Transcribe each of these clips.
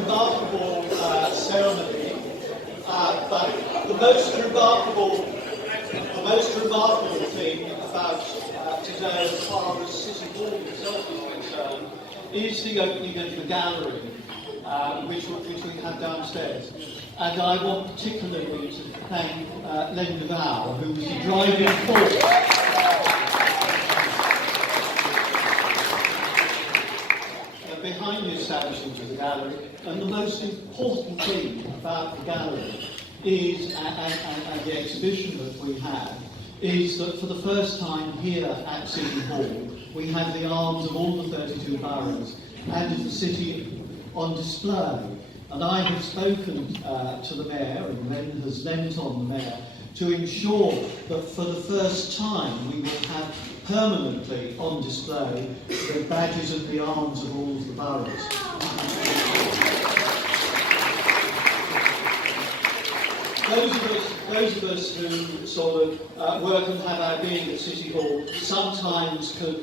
remarkable ceremony, but the most remarkable thing about today, as far as City Hall itself is concerned, is the opening of the gallery, which we have downstairs. And I want particularly to thank Len Duval, who was the driving force behind the establishment of the gallery. And the most important thing about the gallery is, and the exhibition that we have, is that for the first time here at City Hall, we have the arms of all the 32 boroughs and of the city on display. And I have spoken to the Mayor, and Len has lent on the Mayor, to ensure that for the first time we will have permanently on display the badges and the arms of all of the boroughs. Those of us who sort of work and have our being at City Hall sometimes can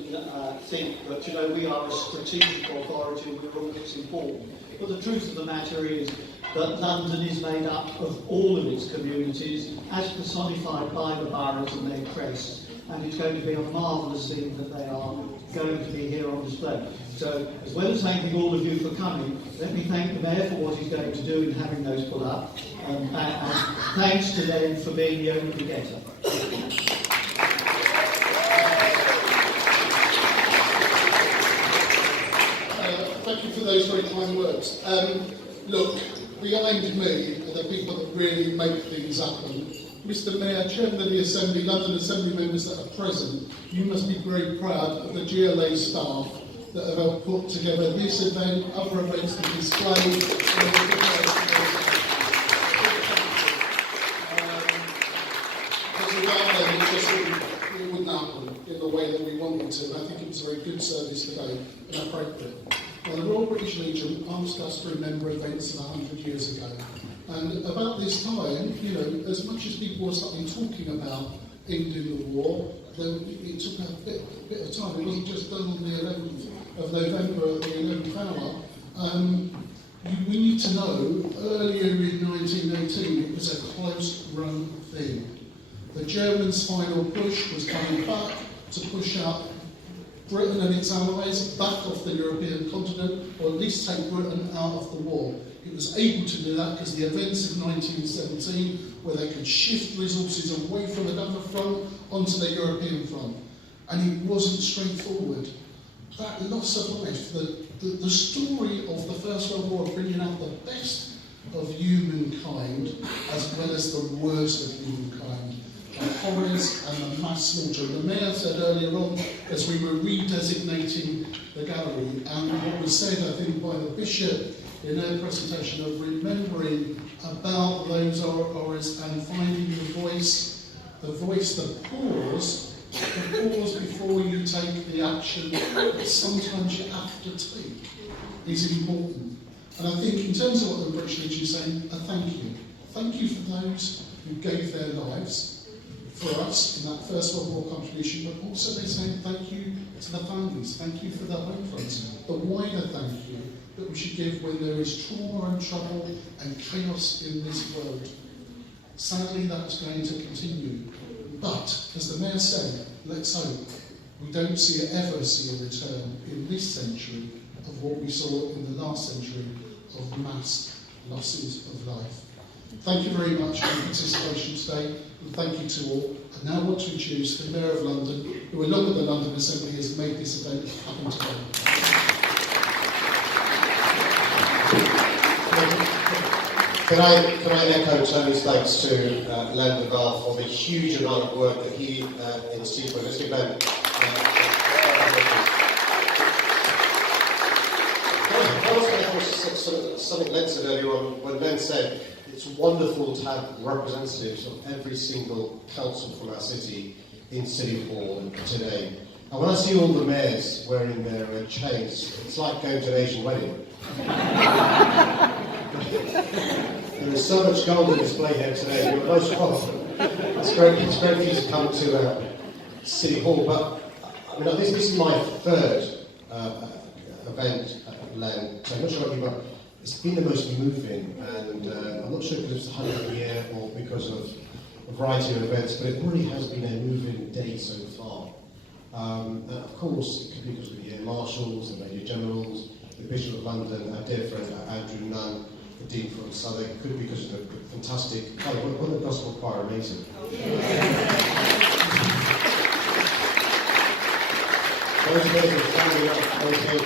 think that, you know, we are a strategic authority and we're all this important. But the truth of the matter is that London is made up of all of its communities as personified by the boroughs and their crests. And it's going to be a marvellous thing that they are going to be here on display. So, as well as thanking all of you for coming, let me thank the Mayor for what he's going to do in having those put up. And thanks to them for being the only getter. Thank you for those very kind words. Look, behind me are the people that really make things happen. Mr Mayor, Chairman of the Assembly, London Assembly members that are present, you must be very proud of the GLA staff that have helped put together this event, other events to display. Because without them, it wouldn't happen in the way that we want it to. And I think it was a very good service today and appropriate. Now, the Royal British Legion asked us to remember events 100 years ago. And about this time, you know, as much as people were suddenly talking about ending the war, it took a bit of time. It wasn't just done on the 11th of November at the 11th hour. We need to know, earlier in 1918, it was a close-run thing. The Germans' final push was coming back to push out Britain and its allies back off the European continent, or at least take Britain out of the war. It was able to do that because the events of 1917, where they could shift resources away from another front onto the European front. And it wasn't straightforward. That loss of life, the story of the First World War bringing out the best of humankind as well as the worst of humankind. The horrors and the mass slaughter. The Mayor said earlier on, as we were redesignating the gallery, and what was said, I think, by the Bishop in her presentation of remembering about those horrors and finding the pause before you take the action that sometimes you have to take is important. And I think in terms of what the British Legion is saying, a thank you. Thank you for those who gave their lives for us in that First World War contribution, but also they're saying thank you to the families, thank you for the home fronts, the wider thank you that we should give when there is trauma and trouble and chaos in this world. Sadly, that's going to continue. But, as the Mayor said, let's hope we don't ever see a return in this century of what we saw in the last century of mass losses of life. Thank you very much for your participation today, and thank you to all. I now want to introduce the Mayor of London, who along with the London Assembly has made this event happen today. Can I echo Tony's thanks to Len Duval for the huge amount of work that he in Steve for this event. Something Len said earlier on, when Len said it's wonderful to have representatives of every single council from our city in City Hall today. And when I see all the mayors wearing their chains, it's like going to an Asian wedding. There is so much gold on display here today. You're most welcome. It's great for you to come to City Hall. But I mean, this is my third event, Len. So I'm not sure what you were. it's been the most moving, and I'm not sure because it's the 100th year or because of a variety of events, but it really has been a moving day so far. And of course, it could be because of the Air Marshals, the Major Generals, the Bishop of London, our dear friend Andrew Nunn, the Dean from Southwark. It could be because of the fantastic, wasn't the Gospel Choir amazing? Those guys are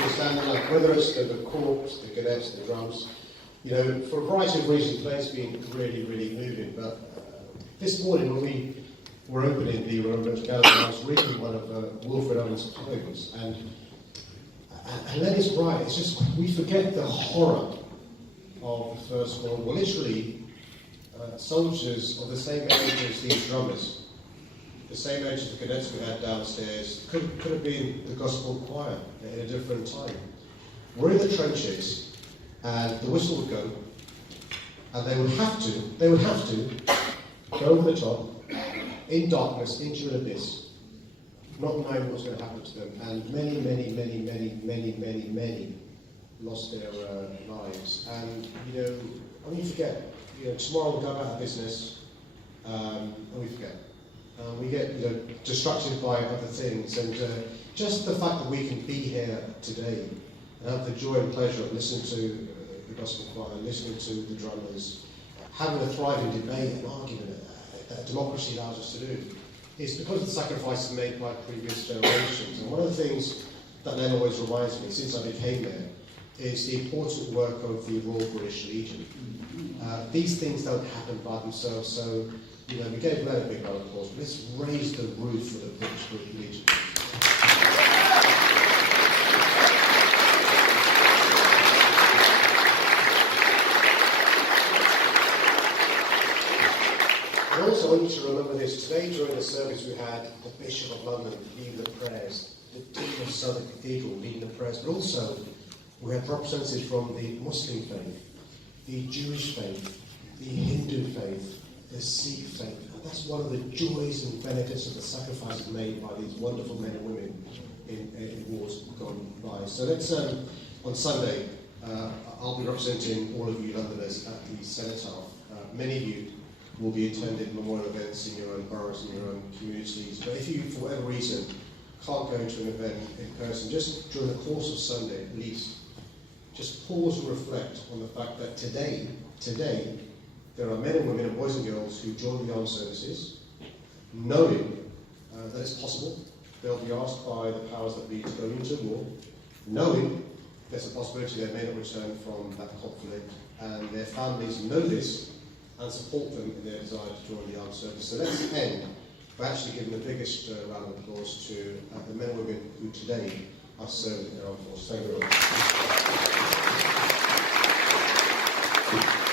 standing up, whether it's the corps, the cadets, the drums, you know, for a variety of reasons, today's been really, really moving. But this morning, when we were opening the Remembrance Gallery, I was reading one of Wilfred Owen's poems, and Lenny's right, it's just, we forget the horror of the First World War. Literally, soldiers of the same age as these drummers, the same age as the cadets we had downstairs, could have been the gospel choir in a different time. We're in the trenches, and the whistle would go, and they would have to go over the top, in darkness, into an abyss, not knowing what was going to happen to them, and many lost their lives. And, you know, when you forget, you know, tomorrow we'll go about our business, and we forget. We get, you know, distracted by other things, and just the fact that we can be here today and have the joy and pleasure of listening to the gospel choir, listening to the drummers, having a thriving debate and argument that democracy allows us to do, is because of the sacrifices made by previous generations. And one of the things that Len always reminds me, since I became there, is the important work of the Royal British Legion. These things don't happen by themselves, so, you know, we gave Len a big round of applause, but let's raise the roof for the British Legion. And also, I want you to remember this. Today, during the service, we had the Bishop of London leading the prayers, the Dean of Southwark Cathedral leading the prayers, but also we had representatives from the Muslim faith, the Jewish faith, the Hindu faith, the Sikh faith. And that's one of the joys and benefits of the sacrifices made by these wonderful men and women in wars gone by. So let's, on Sunday, I'll be representing all of you Londoners at the Cenotaph. Many of you will be attending memorial events in your own boroughs and your own communities. But if you, for whatever reason, can't go to an event in person, just during the course of Sunday at least, just pause and reflect on the fact that today, there are men and women and boys and girls who join the armed services, knowing that it's possible. They'll be asked by the powers that be to go into war, knowing there's a possibility they may not return from that conflict, and their families know this and support them in their desire to join the armed service. So let's end by actually giving the biggest round of applause to the men and women who today are serving in their armed forces. Thank you very much.